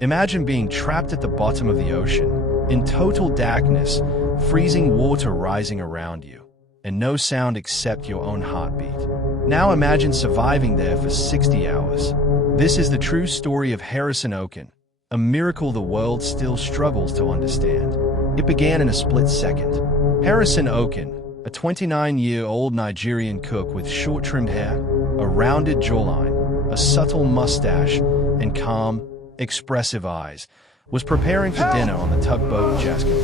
Imagine being trapped at the bottom of the ocean, in total darkness, freezing water rising around you, and no sound except your own heartbeat. Now imagine surviving there for 60 hours. This is the true story of Harrison Okene, a miracle the world still struggles to understand. It began in a split second. Harrison Okene, a 29-year-old Nigerian cook with short-trimmed hair, a rounded jawline, a subtle mustache, and calm, expressive eyes, was preparing for dinner on the tugboat Jaskin.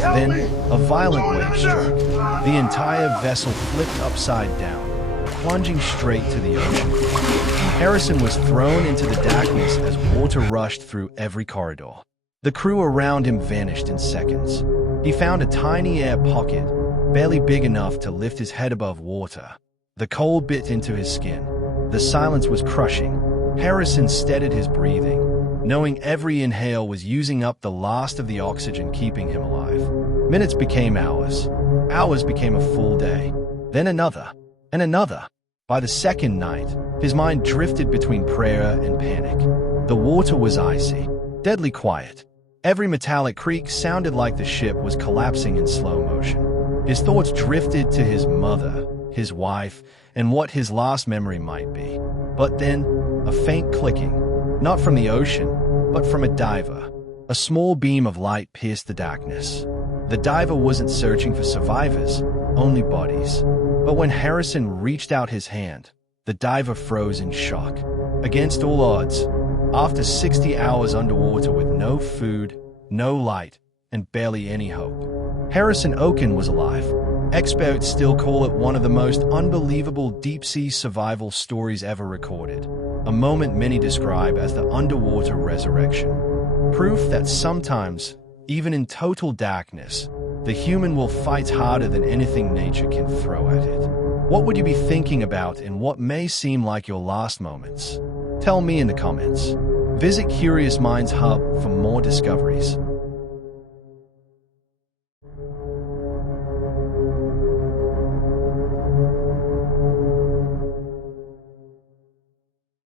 Then, a violent wave struck. The entire vessel flipped upside down, plunging straight to the ocean. Harrison was thrown into the darkness as water rushed through every corridor. The crew around him vanished in seconds. He found a tiny air pocket, barely big enough to lift his head above water. The cold bit into his skin. The silence was crushing. Harrison steadied his breathing, knowing every inhale was using up the last of the oxygen keeping him alive. Minutes became hours. Hours became a full day. Then another, and another. By the second night, his mind drifted between prayer and panic. The water was icy, deadly quiet. Every metallic creak sounded like the ship was collapsing in slow motion. His thoughts drifted to his mother, his wife, and what his last memory might be. But then, a faint clicking, not from the ocean, but from a diver. A small beam of light pierced the darkness. The diver wasn't searching for survivors, only bodies. But when Harrison reached out his hand, the diver froze in shock. Against all odds, after 60 hours underwater with no food, no light, and barely any hope, Harrison Okene was alive. Experts still call it one of the most unbelievable deep-sea survival stories ever recorded, a moment many describe as the underwater resurrection. Proof that sometimes, even in total darkness, the human will fight harder than anything nature can throw at it. What would you be thinking about in what may seem like your last moments? Tell me in the comments. Visit Curious Minds Hub for more discoveries.